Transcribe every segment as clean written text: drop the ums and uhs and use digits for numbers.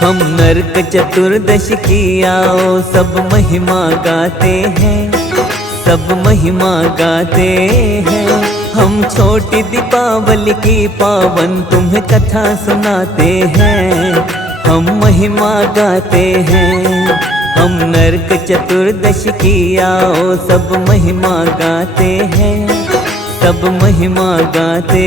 हम नरक चतुर्दशी की आओ सब महिमा गाते हैं, सब महिमा गाते हैं। हम छोटी दीपावली की पावन तुम्हें कथा सुनाते हैं, हम महिमा गाते हैं। हम नरक चतुर्दशी की आओ सब महिमा गाते हैं, सब महिमा गाते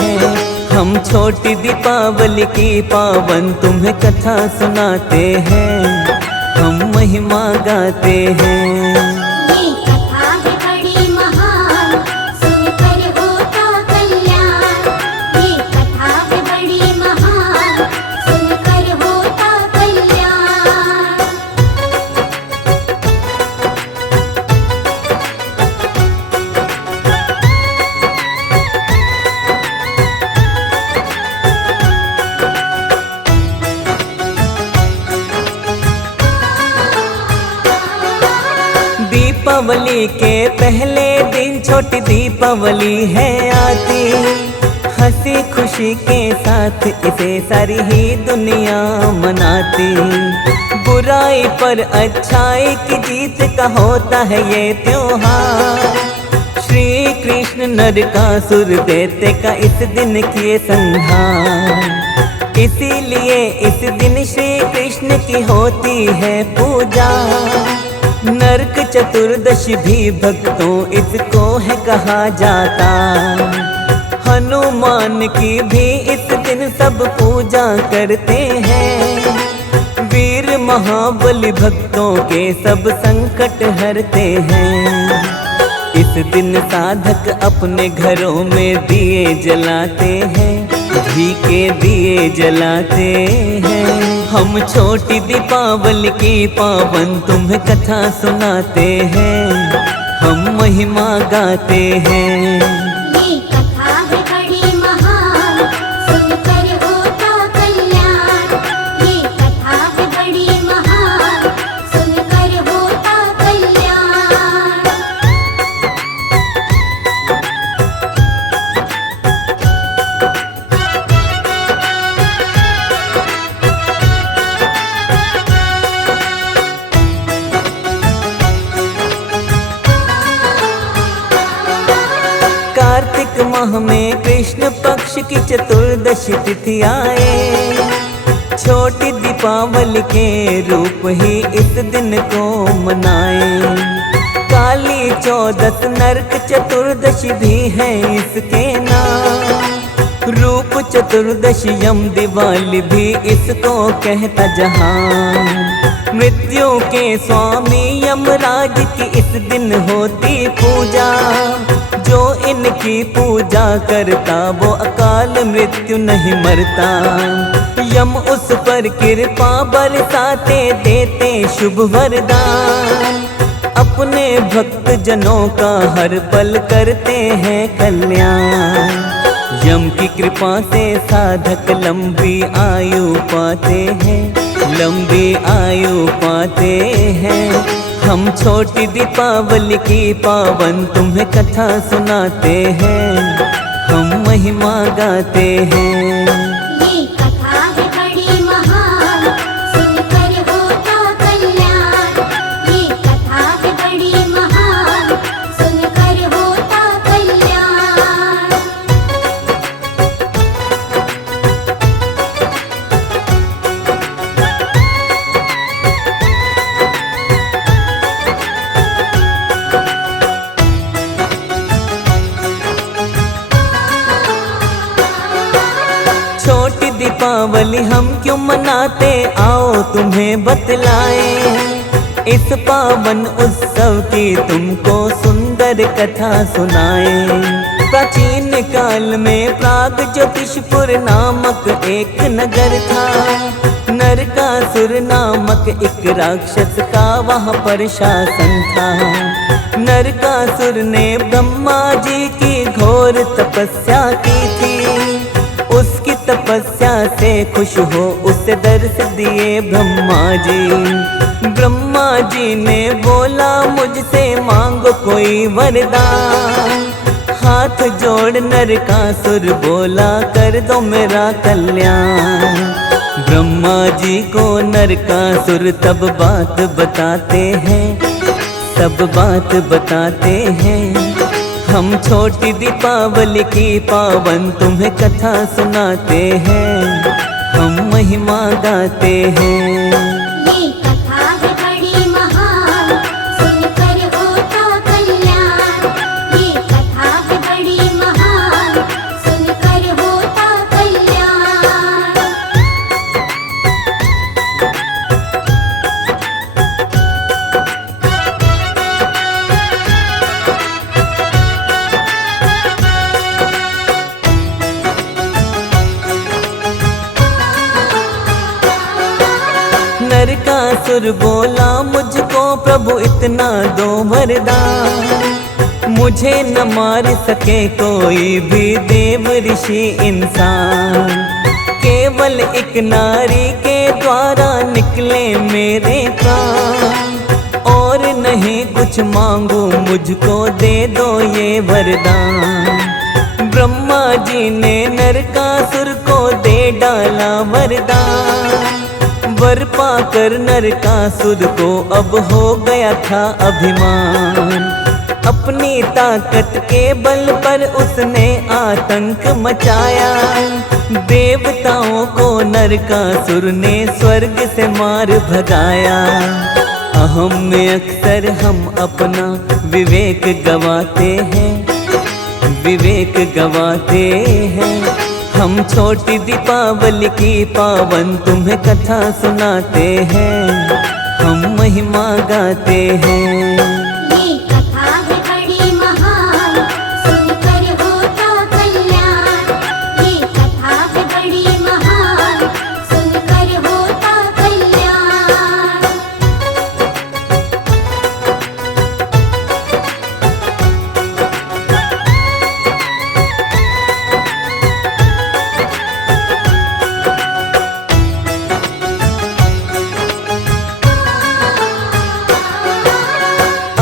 हैं। हम छोटी दीपावली की पावन तुम्हें कथा सुनाते हैं, हम महिमा गाते हैं। ये कथा है बड़ी महान, सुनकर होता कल्याण। ये कथा है बड़ी महान, सुनकर होता कल्याण। दीपावली के पहले दिन छोटी दीपावली है आती, हंसी खुशी के साथ इसे सारी ही दुनिया मनाती। बुराई पर अच्छाई की जीत का होता है ये त्योहार। श्री कृष्ण नरकासुर दैत्य का इस दिन किए संहार, इसीलिए इस दिन श्री कृष्ण की होती है पूजा। नरक चतुर्दशी भी भक्तों इसको है कहा जाता, हनुमान की भी इस दिन सब पूजा करते हैं। वीर महाबली भक्तों के सब संकट हरते हैं। इस दिन साधक अपने घरों में दिए जलाते हैं, घी के दिए जलाते हैं। हम छोटी दीपावली की पावन तुम्हें कथा सुनाते हैं, हम महिमा गाते हैं। ये कथा है बड़ी महान, सुनकर होता कल्याण। ये कथा है बड़ी महान, सुनकर होता कल्याण। कार्तिक माह में कृष्ण पक्ष की चतुर्दशी तिथि आए, छोटी दीपावली के रूप ही इस दिन को मनाए। काली चौदस नरक चतुर्दशी भी है इसके नाम, रूप चतुर्दशी यम दिवाली भी इसको कहता जहान। मृत्यु के स्वामी यमराज की इस दिन होती पूजा, जो इनकी पूजा करता वो अकाल मृत्यु नहीं मरता। यम उस पर कृपा बरसाते देते शुभ वरदान, अपने भक्त जनों का हर पल करते हैं कल्याण। यम की कृपा से साधक लंबी आयु पाते हैं, लंबी आयु पाते हैं। हम छोटी दीपावली की पावन तुम्हें कथा सुनाते हैं, हम महिमा गाते हैं। ये कथा है बड़ी महान, सुनकर होता कल्याण। ये कथा है बड़ी महान, सुनकर होता कल्याण। छोटी दीपावली हम क्यों मनाते आओ तुम्हें बतलाएं, इस पावन उत्सव की तुमको सुंदर कथा सुनाएं। प्राचीन काल में प्राग ज्योतिषपुर नामक एक नगर था, नरकासुर नामक एक राक्षस का वहाँ पर शासन था। नरकासुर ने ब्रह्मा जी की घोर तपस्या की थी, उसकी तपस्या से खुश हो उसे दर्श दिए ब्रह्मा जी। ब्रह्मा जी ने बोला मुझसे मांगो कोई वरदान, हाथ जोड़ नरकासुर बोला कर दो मेरा कल्याण। ब्रह्मा जी को नरकासुर तब बात बताते हैं, सब बात बताते हैं। हम छोटी दीपावली की पावन तुम्हें कथा सुनाते हैं, हम महिमा गाते हैं। ये कथा है बड़ी महान, सुनकर होता कल्याण। ये कथा है बड़ी महान, सुनकर होता कल्याण। नरकासुर बोला मुझको प्रभु इतना दो वरदान, मुझे न मार सके कोई भी देव ऋषि इंसान। केवल एक नारी के द्वारा निकले मेरे प्राण, और नहीं कुछ मांगू मुझको दे दो ये वरदान। ब्रह्मा जी ने नरकासुर को दे डाला वरदान, वर पाकर नरकासुर को अब हो गया था अभिमान। अपनी ताकत के बल पर उसने आतंक मचाया, देवताओं को नरकासुर ने स्वर्ग से मार भगाया। अहम में अक्सर हम अपना विवेक गवाते हैं, विवेक गवाते हैं। हम छोटी दीपावली की पावन तुम्हें कथा सुनाते हैं, हम महिमा गाते हैं। ये कथा है बड़ी महान, सुनकर होता कल्याण। ये कथा है बड़ी महान, सुनकर होता कल्याण।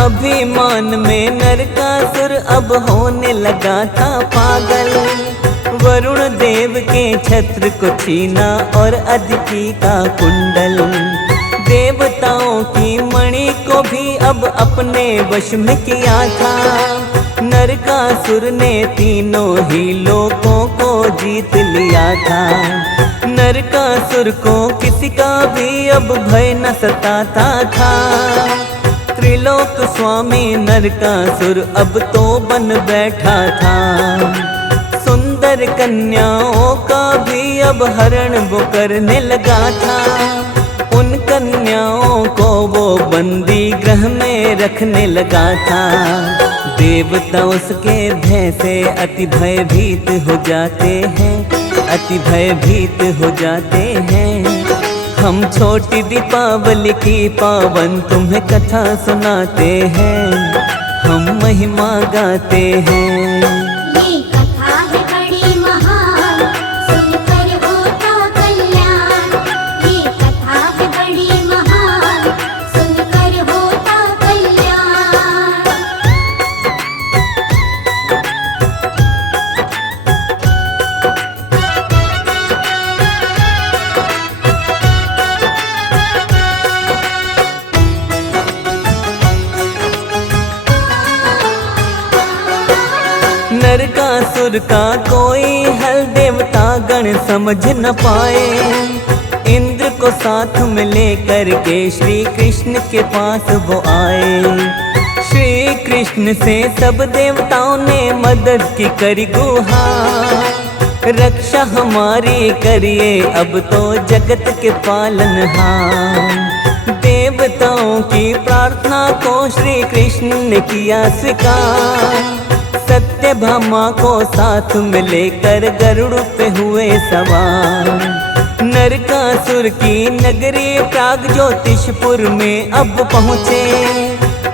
अभिमान में नरकासुर अब होने लगा था पागल, वरुण देव के छत्र को छीना और अदिति का कुंडल। देवताओं की मणि को भी अब अपने वश में किया था, नरकासुर ने तीनों ही लोकों को जीत लिया था। नरकासुर को किसी का भी अब भय न सताता था, त्रिलोक स्वामी नरकासुर अब तो बन बैठा था। सुंदर कन्याओं का भी अब हरण वो करने लगा था, उन कन्याओं को वो बंदी गृह में रखने लगा था। देवता उसके भय से अति भयभीत हो जाते हैं, अति भयभीत हो जाते हैं। हम छोटी दीपावली की पावन तुम्हें कथा सुनाते हैं, हम महिमा गाते हैं। ये कथा है बड़ी महान, सुनकर होता कल्याण। ये कथा है बड़ी महान, सुनकर होता कल्याण। नरकासुर का कोई हल देवता गण समझ न पाए, इंद्र को साथ में लेकर के श्री कृष्ण के पास वो आए। श्री कृष्ण से सब देवताओं ने मदद की करी गुहार, रक्षा हमारी करिए अब तो जगत के पालनहार। देवताओं की प्रार्थना को श्री कृष्ण ने किया स्वीकार, सत्यभामा को साथ में लेकर गरुड़ पे हुए सवार। नरकासुर की नगरी प्राग ज्योतिषपुर में अब पहुँचे,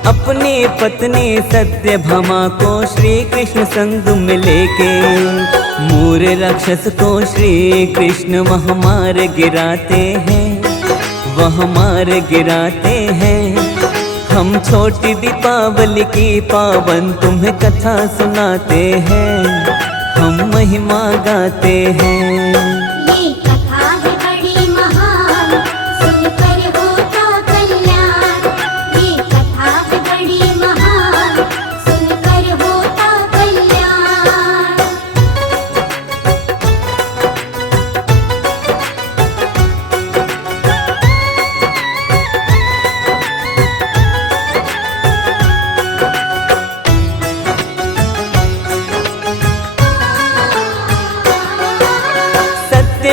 अपनी पत्नी सत्यभामा को श्री कृष्ण संग में लेके। मूर राक्षस को श्री कृष्ण वहाँ मार गिराते हैं, वहाँ मार गिराते हैं। हम छोटी दीपावली की पावन तुम्हें कथा सुनाते हैं, हम महिमा गाते हैं। ये कथा है बड़ी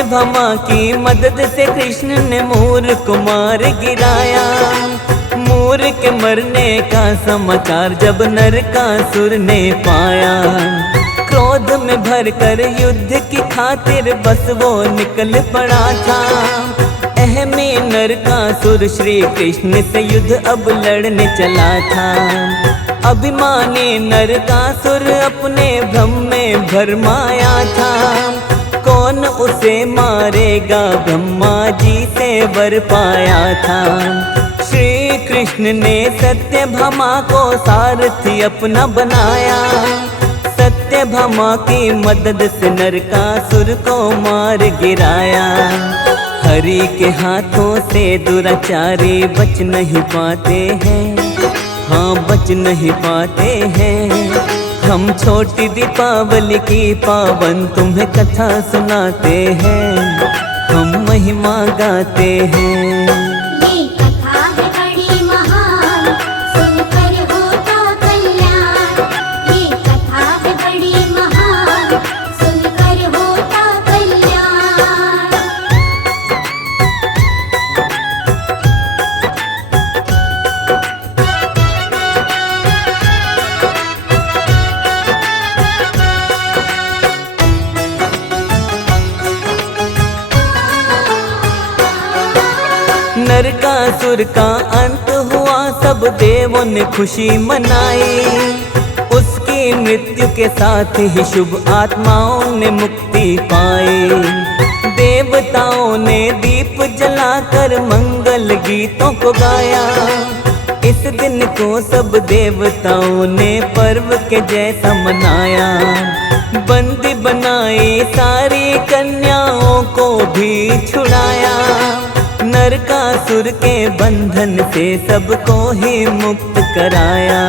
सत्यभामा की मदद से कृष्ण ने मूर को मार गिराया। मूर के मरने का समाचार जब नरकासुर ने पाया, क्रोध में भरकर युद्ध की खातिर बस वो निकल पड़ा था। अहमी नरकासुर श्री कृष्ण से युद्ध अब लड़ने चला था। अभिमानी नरकासुर अपने भ्रम में भरमाया था। कौन उसे मारेगा ब्रह्मा जी से वर पाया था। श्री कृष्ण ने सत्यभामा को सारथी अपना बनाया। सत्यभामा की मदद से नरकासुर को मार गिराया। हरि के हाथों से दुराचारी बच नहीं पाते हैं, हाँ बच नहीं पाते हैं। हम छोटी दीपावली की पावन तुम्हें कथा सुनाते हैं, हम महिमा गाते हैं। ये कथा है बड़ी महान, सुनकर होता कल्याण। ये कथा है बड़ी महान, सुनकर होता कल्याण। नरकासुर का अंत हुआ, सब देवों ने खुशी मनाई। उसकी मृत्यु के साथ ही शुभ आत्माओं ने मुक्ति पाई। देवताओं ने दीप जलाकर मंगल गीतों को गाया। इस दिन को सब देवताओं ने पर्व के जैसा मनाया। बंदी बनाई सारी कन्याओं को भी छुड़ाया। नरकासुर के बंधन से सबको ही मुक्त कराया।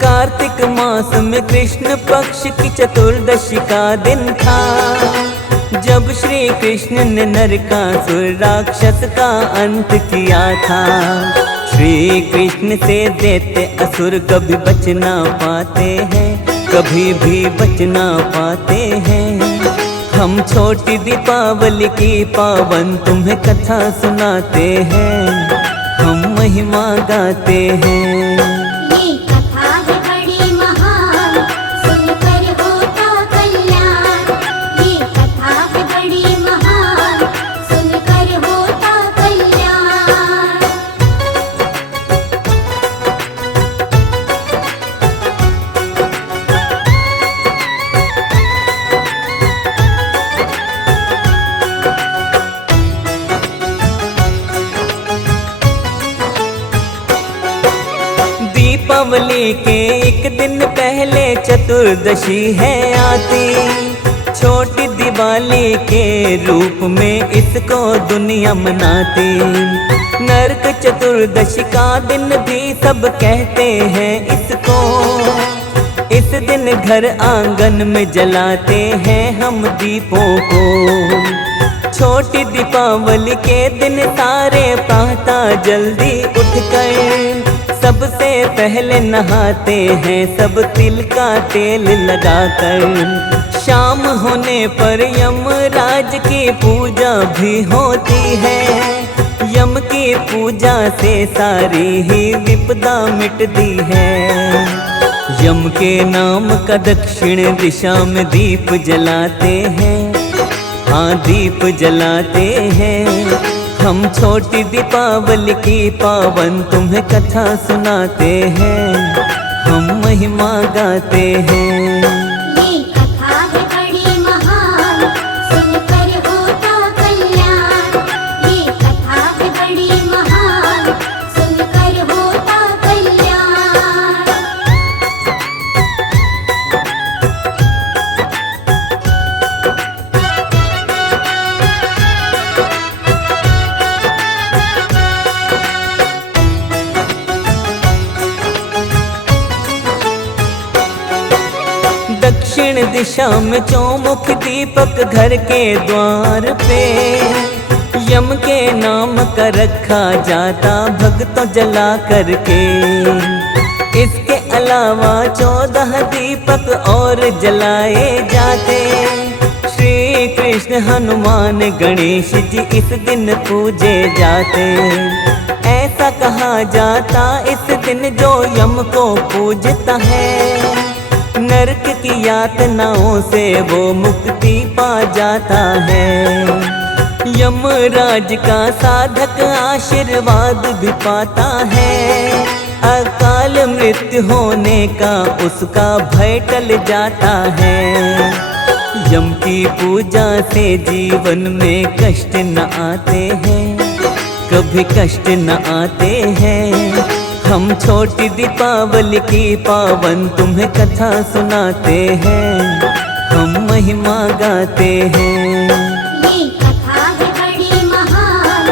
कार्तिक मास में कृष्ण पक्ष की चतुर्दशी का दिन था, जब श्री कृष्ण ने नरकासुर राक्षस का अंत किया था। श्री कृष्ण से दैत्य असुर कभी बच ना पाते हैं, कभी भी बच ना पाते हैं। हम छोटी दीपावली की पावन तुम्हें कथा सुनाते हैं, हम महिमा गाते हैं। ये कथा है बड़ी महान, सुनकर होता कल्याण। ये कथा है बड़ी महान, सुनकर होता कल्याण। दीपावली के एक दिन पहले चतुर्दशी है आती। छोटी दिवाली के रूप में इसको दुनिया मनाती। नरक चतुर्दशी का दिन भी सब कहते हैं इसको। इस दिन घर आंगन में जलाते हैं हम दीपों को। छोटी दीपावली के दिन सारे प्रातः जल्दी उठकर सबसे पहले नहाते हैं सब तिल का तेल लगाकर। शाम होने पर यमराज की पूजा भी होती है। यम की पूजा से सारी ही विपदा मिटती है। यम के नाम का दक्षिण दिशा में दीप जलाते हैं, हाँ दीप जलाते हैं। हम छोटी दीपावली की पावन तुम्हें कथा सुनाते हैं, हम महिमा गाते हैं। ये कथा है बड़ी महान, सुनकर होता कल्याण। ये कथा है बड़ी महान, सुनकर होता कल्याण। दक्षिण दिशा में चौमुख दीपक घर के द्वार पे यम के नाम का रखा जाता भक्तों जला करके। इसके अलावा 14 दीपक और जलाए जाते। श्री कृष्ण कृष्ण हनुमान गणेश जी इस दिन पूजे जाते। ऐसा कहा जाता इस दिन जो यम को पूजता है, नरक की यातनाओं से वो मुक्ति पा जाता है। यमराज का साधक आशीर्वाद भी पाता है, अकाल मृत्यु होने का उसका भय टल जाता है। यम की पूजा से जीवन में कष्ट न आते हैं, कभी कष्ट न आते हैं। हम छोटी दीपावली की पावन तुम्हें कथा सुनाते हैं, हम महिमा गाते हैं। ये कथा है बड़ी महान,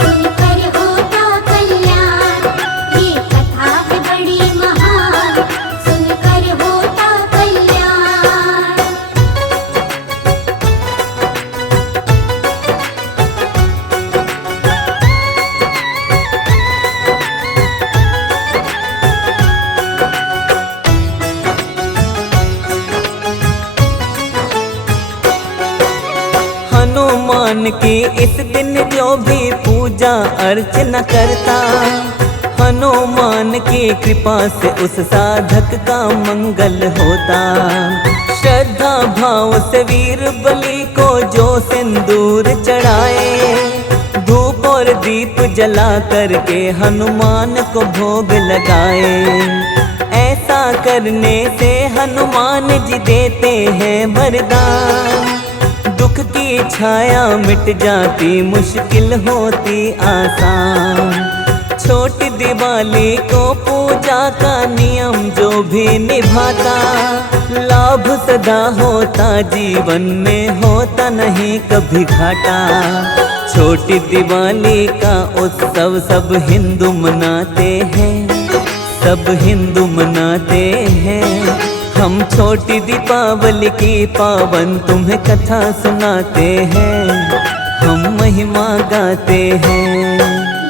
सुनकर होता कल्याण। ये कथा है बड़ी महान, सुनकर होता कल्याण। हनुमान की इस दिन जो भी पूजा अर्चना करता, हनुमान की कृपा से उस साधक का मंगल होता। श्रद्धा भाव से वीर बलि को जो सिंदूर चढ़ाए, धूप और दीप जला करके हनुमान को भोग लगाए। ऐसा करने से हनुमान जी देते हैं वरदान, दुख की छाया मिट जाती, मुश्किल होती आसान। छोटी दिवाली को पूजा का नियम जो भी निभाता, लाभ सदा होता जीवन में, होता नहीं कभी घाटा। छोटी दिवाली का उत्सव सब हिंदू मनाते हैं, सब हिंदू मनाते हैं। हम छोटी दीपावली की पावन तुम्हें कथा सुनाते हैं, हम महिमा गाते हैं।